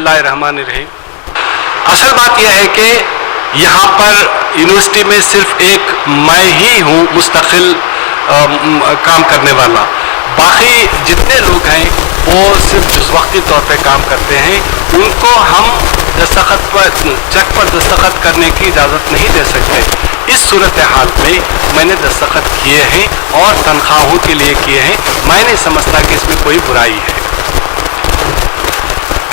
बिस्मिल्लाहिर्रहमानिर्रहीम। असल बात यह है कि यहाँ पर यूनिवर्सिटी में सिर्फ एक मैं ही हूँ मुस्तकिल काम करने वाला। बाकी जितने लोग हैं वो सिर्फ जुज़वक्ती तौर पे काम करते हैं। उनको हम दस्तखत पर चेक पर दस्तखत करने की इजाज़त नहीं दे सकते। इस सूरत हाल में मैंने दस्तखत किए हैं और तनख्वाहों के लिए किए हैं। मैं नहीं समझता कि इसमें कोई बुराई है।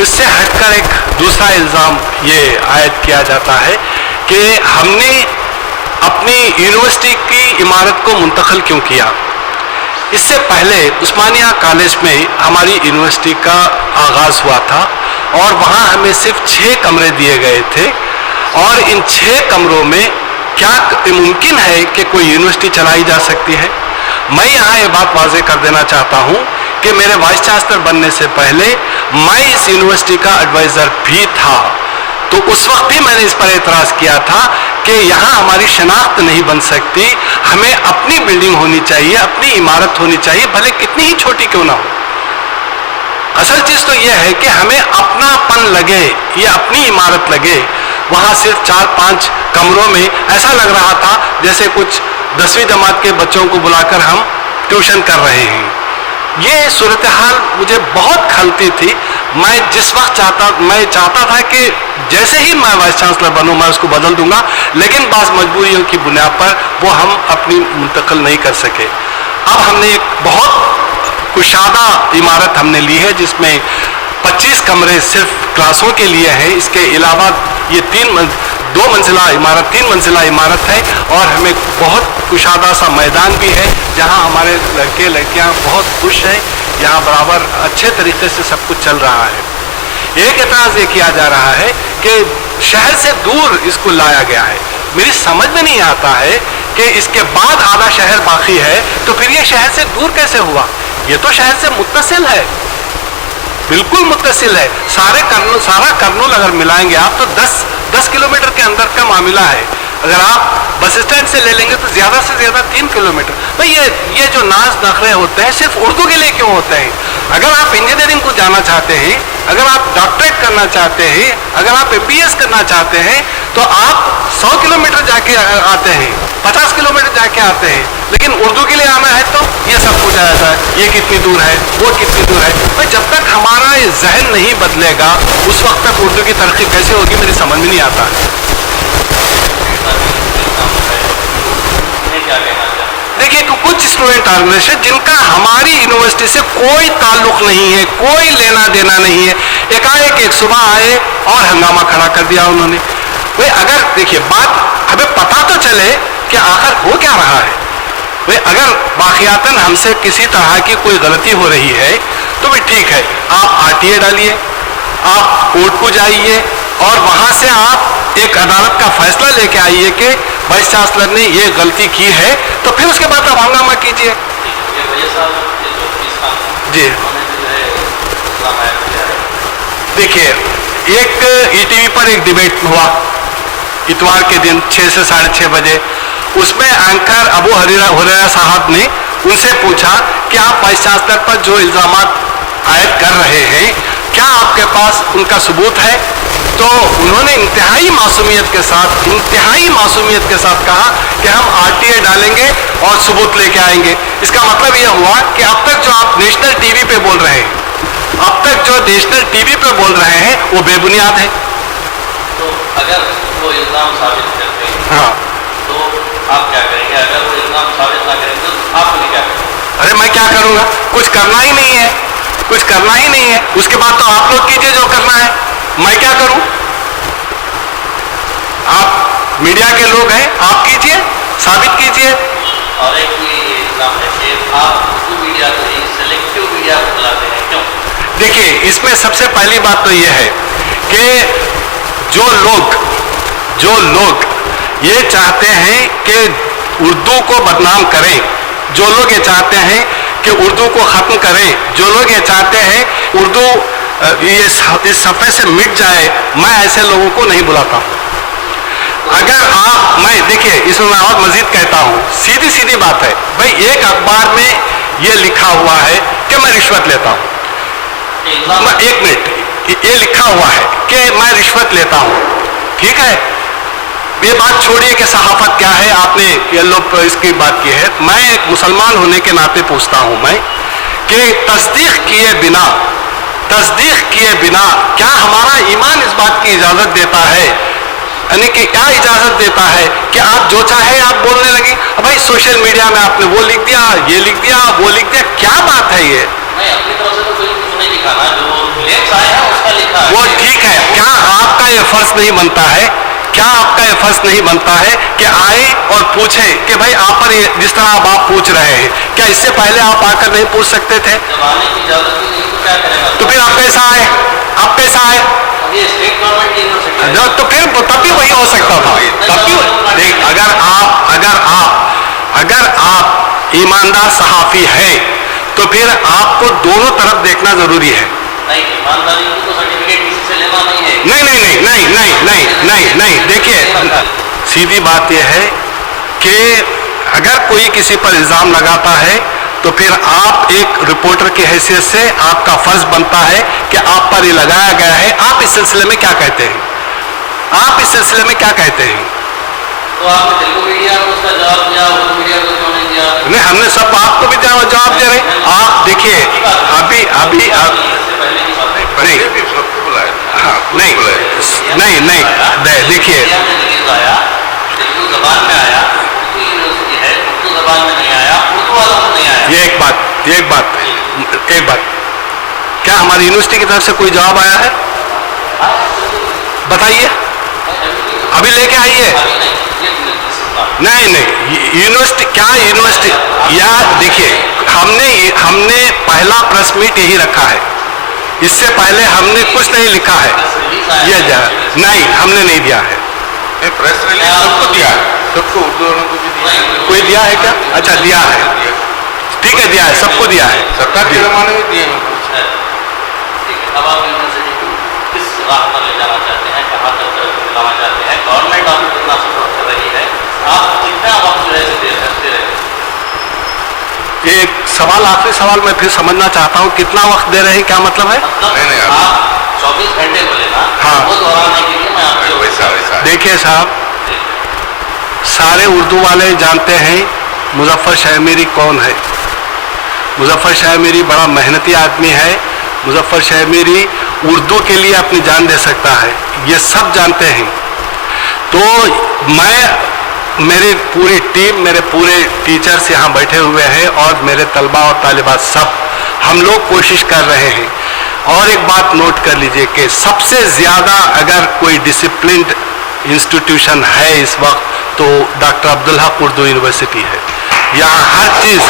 इससे हटकर एक दूसरा इल्ज़ाम ये आयद किया जाता है कि हमने अपनी यूनिवर्सिटी की इमारत को मुंतकिल क्यों किया। इससे पहले उस्मानिया कॉलेज में हमारी यूनिवर्सिटी का आगाज़ हुआ था और वहाँ हमें सिर्फ 6 कमरे दिए गए थे और इन 6 कमरों में क्या मुमकिन है कि कोई यूनिवर्सिटी चलाई जा सकती है। मैं यहाँ ये बात वाज़ेह कर देना चाहता हूँ कि मेरे वाइस चांसलर बनने से पहले मैं इस यूनिवर्सिटी का एडवाइज़र भी था, तो उस वक्त भी मैंने इस पर एतराज़ किया था कि यहाँ हमारी शनाख्त नहीं बन सकती। हमें अपनी बिल्डिंग होनी चाहिए, अपनी इमारत होनी चाहिए, भले कितनी ही छोटी क्यों ना हो। असल चीज़ तो यह है कि हमें अपनापन लगे, ये अपनी इमारत लगे। वहाँ सिर्फ 4-5 कमरों में ऐसा लग रहा था जैसे कुछ 10वीं जमात के बच्चों को बुलाकर हम ट्यूशन कर रहे हैं। ये सूरत हाल मुझे बहुत खलती थी। मैं चाहता था कि जैसे ही मैं वाइस चांसलर बनूँ मैं उसको बदल दूंगा, लेकिन बाज़ मजबूरियों की बुनियाद पर वो हम अपनी मुंतकिल नहीं कर सके। अब हमने एक बहुत कुशादा इमारत हमने ली है जिसमें 25 कमरे सिर्फ क्लासों के लिए हैं। इसके अलावा ये 3 मंजिला इमारत है और हमें बहुत कुशादा सा मैदान भी है जहां हमारे लड़के लड़कियां बहुत खुश हैं। यहाँ बराबर अच्छे तरीके से सब कुछ चल रहा है। एक एतराज़ ये किया जा रहा है कि शहर से दूर इसको लाया गया है। मेरी समझ में नहीं आता है कि इसके बाद आधा शहर बाकी है तो फिर ये शहर से दूर कैसे हुआ। ये तो शहर से मुत्तसिल है, बिल्कुल मुत्तसिल है। सारा कर्नूल अगर मिलाएंगे आप तो 10 किलोमीटर के अंदर का मामला है। अगर आप बस स्टैंड से ले लेंगे तो ज़्यादा से ज़्यादा 3 किलोमीटर। भाई ये जो नाज नखरे होते हैं सिर्फ उर्दू के लिए क्यों होते हैं। अगर आप इंजीनियरिंग को जाना चाहते हैं, अगर आप डॉक्टरेट करना चाहते हैं, अगर आप MBS करना चाहते हैं तो आप 100 किलोमीटर जाके आते हैं, 50 किलोमीटर जाके आते हैं। लेकिन उर्दू के लिए आना है तो ये सब कुछ आ जाता है, ये कितनी दूर है, वो कितनी दूर है। भाई जब तक हमारा ये जहन नहीं बदलेगा उस वक्त तक उर्दू की तरक्की कैसे होगी मेरी समझ में नहीं आता। देखिए कुछ स्टूडेंट ऑर्गेनाइजेशन जिनका हमारी यूनिवर्सिटी से कोई ताल्लुक नहीं है, कोई लेना देना नहीं है, एकाएक एक सुबह आए और हंगामा खड़ा कर दिया उन्होंने। भाई अगर देखिए बात हमें पता तो चले कि आखिर हो क्या रहा है। भाई अगर बाक़ियातन हमसे किसी तरह की कोई गलती हो रही है तो भाई ठीक है, आप RTA डालिए, आप कोर्ट को जाइए और वहाँ से आप एक अदालत का फैसला लेके आइए कि वाइस चांसलर ने ये गलती की है, तो फिर उसके बाद आप हंगामा कीजिए। जी देखिए एक ETV पर एक डिबेट हुआ इतवार के दिन 6 से 6:30 बजे। उसमें एंकर अबू हुरैरा साहब ने उनसे पूछा कि आप वाइस चांसलर पर जो इल्ज़ामात आयद कर रहे हैं क्या आपके पास उनका सबूत है। तो उन्होंने इंतहाई मासूमियत के साथ कहा कि हम RTA डालेंगे और सबूत लेके आएंगे। इसका मतलब यह हुआ कि अब तक जो आप नेशनल TV पे बोल रहे हैं, वो बेबुनियाद है। तो अगर वो इल्ज़ाम साबित करते हैं हाँ तो आप क्या करेंगे। अगर वो इल्ज़ाम साबित ना करेंगे तो आप क्या करेंगे। अरे मैं क्या करूँगा, कुछ करना ही नहीं है। उसके बाद तो आप लोग कीजिए जो करना है, मैं क्या करूं। आप मीडिया के लोग हैं, आप कीजिए, साबित कीजिए। और एक इल्ज़ाम है कि आप उर्दू मीडिया को ही सेलेक्टिव मीडिया को बुलाते हैं, क्यों। देखिए इसमें सबसे पहली बात तो यह है कि जो लोग ये चाहते हैं कि उर्दू को बदनाम करें, जो लोग ये चाहते हैं कि उर्दू को ख़त्म करें, जो लोग ये चाहते हैं उर्दू इस सफ़े से मिट जाए, मैं ऐसे लोगों को नहीं बुलाता। अगर मैं देखिए इसमें मैं और मज़ीद कहता हूँ, सीधी बात है भाई, एक अखबार में ये लिखा हुआ है कि मैं रिश्वत लेता हूँ। एक ये लिखा हुआ है कि मैं रिश्वत लेता हूं, ठीक है। ये बात छोड़िए कि सहाफत क्या है, आपने ये लोग इसकी बात की है। मैं एक मुसलमान होने के नाते पूछता हूं मैं कि तस्दीक किए बिना क्या हमारा ईमान इस बात की इजाजत देता है, यानी कि क्या इजाजत देता है कि आप जो चाहे आप बोलने लगे। भाई सोशल मीडिया में आपने वो लिख दिया, ये लिख दिया, वो लिख दिया, क्या बात है ये? नहीं, अपनी तरफ से तो कोई कुछ नहीं लिखा ना, जो क्लेम्स आए हैं उसका लिखा है। वो ठीक है, क्या आपका ये फर्ज नहीं बनता है, क्या आपका ये फर्ज नहीं बनता है कि आए और पूछे कि भाई आप पर जिस तरह अब आप पूछ रहे हैं, क्या इससे पहले आप आकर नहीं पूछ सकते थे? जब आने की इजाजत ही नहीं तो क्या करेगा? तो फिर आप कैसा आए? आप कैसा आए? ये स्टेट गवर्नमेंट की यूनिवर्सिटी है। तो फिर तब भी वही हो सकता था, तब भी देख, अगर आप ईमानदार सहाफी है तो फिर आपको दोनों तरफ देखना जरूरी है। नहीं, ईमानदारी की तो सर्टिफिकेट किसी से लेना नहीं है। नहीं, देखिए सीधी बात यह है कि अगर कोई किसी पर इल्जाम लगाता है तो फिर आप एक रिपोर्टर की हैसियत से आपका फर्ज बनता है कि आप पर ये लगाया गया है, आप इस सिलसिले में क्या कहते हैं? आप इस सिलसिले में क्या कहते हैं? तो आपने तेलुगु मीडिया को उसका जवाब दिया, उर्दू मीडिया को क्यों नहीं दिया? नहीं, हमने सब आपको भी जवाब दे रहे हैं। आप देखिए अभी पहले की बात है। नहीं, हाँ, नहीं, देखिए न्यूज़ आया, तेलुगु जबान में आया, उर्दू यूनिवर्सिटी है, उर्दू जबान में नहीं आया, उर्दू वालों को नहीं आया। ये एक बात, क्या हमारी यूनिवर्सिटी की तरफ से कोई जवाब आया है? बताइए, अभी लेके आइए। नहीं, यूनिवर्सिटी या देखिए, हमने पहला प्रेस मीट यही रखा है, इससे पहले हमने कुछ नहीं लिखा है। ये नहीं, हमने नहीं दिया है। प्रेस रिलीज सबको दिया है, सबको उर्दू वालों को भी दिया है। कोई दिया है क्या? अच्छा, दिया है, ठीक है, दिया है, सबको दिया है। सरकार के जमाने में दिए हैं। अब आप यूनिवर्सिटी को किस राह पर ले जाना चाहते हैं, कहाँ तक लाना चाहते हैं? गवर्नमेंट आपको कितना सपोर्ट कर रही है, आप कितना वक्त जो है दे सकते रहे? एक सवाल, आखिरी सवाल मैं फिर समझना चाहता हूँ, कितना वक्त दे रहे हैं, क्या मतलब है? नहीं, आप 24 घंटे बोले ना, हाँ। वो दोहराने के लिए मैं आपसे वैसा देखिए साहब, सारे उर्दू वाले जानते हैं मुजफ्फर शहमीरी कौन है। मुजफ्फर शहमीरी बड़ा मेहनती आदमी है। मुजफ्फर शहमीरी उर्दू के लिए अपनी जान दे सकता है, ये सब जानते हैं। तो मेरी पूरी टीम, मेरे पूरे टीचर्स यहाँ बैठे हुए हैं और मेरे तलबा और तालिबात सब, हम लोग कोशिश कर रहे हैं। और एक बात नोट कर लीजिए कि सबसे ज़्यादा अगर कोई डिसिप्लिन्ड इंस्टीट्यूशन है इस वक्त तो डॉक्टर अब्दुल हक उर्दू यूनिवर्सिटी है। यहाँ हर चीज़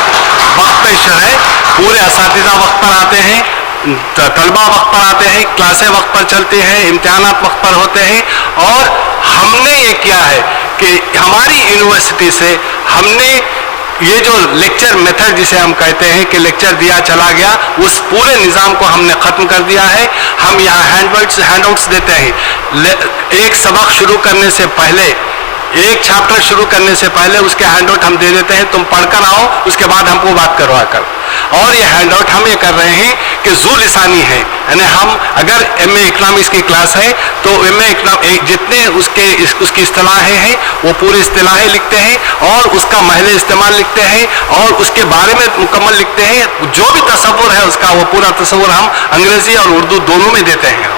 वक्त पे है, पूरे असातिज़ा वक्त पर आते हैं, तलबा वक्त पर आते हैं, क्लासें वक्त पर चलती हैं, इम्तिहानात वक्त पर होते हैं। और हमने ये किया है कि हमारी यूनिवर्सिटी से हमने ये जो लेक्चर मेथड जिसे हम कहते हैं कि लेक्चर दिया चला गया, उस पूरे निज़ाम को हमने ख़त्म कर दिया है। हम यहाँ हैंडआउट्स देते हैं। एक सबक शुरू करने से पहले, एक चैप्टर शुरू करने से पहले उसके हैंडआउट हम दे देते हैं, तुम पढ़कर आओ, उसके बाद हमको बात करवा कर। और ये हैंडआउट हम ये कर रहे हैं कि ज़ू लिसानी है, यानी हम अगर एमए इकनॉमिक्स की क्लास है तो एमए जितने उसकी इस्तिलाहें हैं वो पूरी इस्तिलाहें लिखते हैं और उसका महले इस्तेमाल लिखते हैं और उसके बारे में मुकम्मल लिखते हैं। जो भी तसव्वुर है उसका, वो पूरा तसव्वुर हम अंग्रेज़ी और उर्दू दोनों में देते हैं।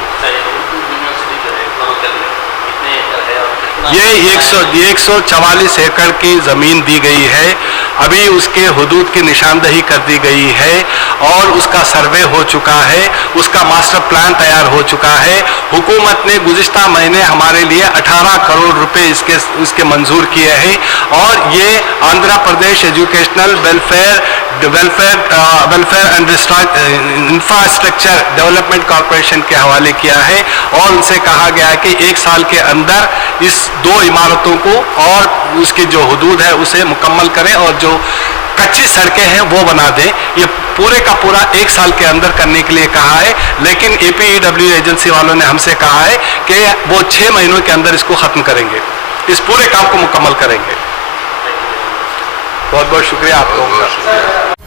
ये 144 एकड़ की ज़मीन दी गई है, अभी उसके हुदूद की निशानदही कर दी गई है और उसका सर्वे हो चुका है, उसका मास्टर प्लान तैयार हो चुका है। हुकूमत ने गुज़िश्ता महीने हमारे लिए 18 करोड़ रुपए उसके मंजूर किए हैं और ये Andhra Pradesh educational welfare and infrastructure development corporation के हवाले किया है। और उनसे कहा गया है कि 1 साल के अंदर इस 2 इमारतों को और उसकी जो हुदूद है उसे मुकम्मल करें और जो कच्ची सड़कें हैं वो बना दें। ये पूरे का पूरा 1 साल के अंदर करने के लिए कहा है, लेकिन APEW एजेंसी वालों ने हमसे कहा है कि वो 6 महीनों के अंदर इसको ख़त्म करेंगे, इस पूरे काम को मुकम्मल करेंगे। बहुत बहुत शुक्रिया आप लोगों का।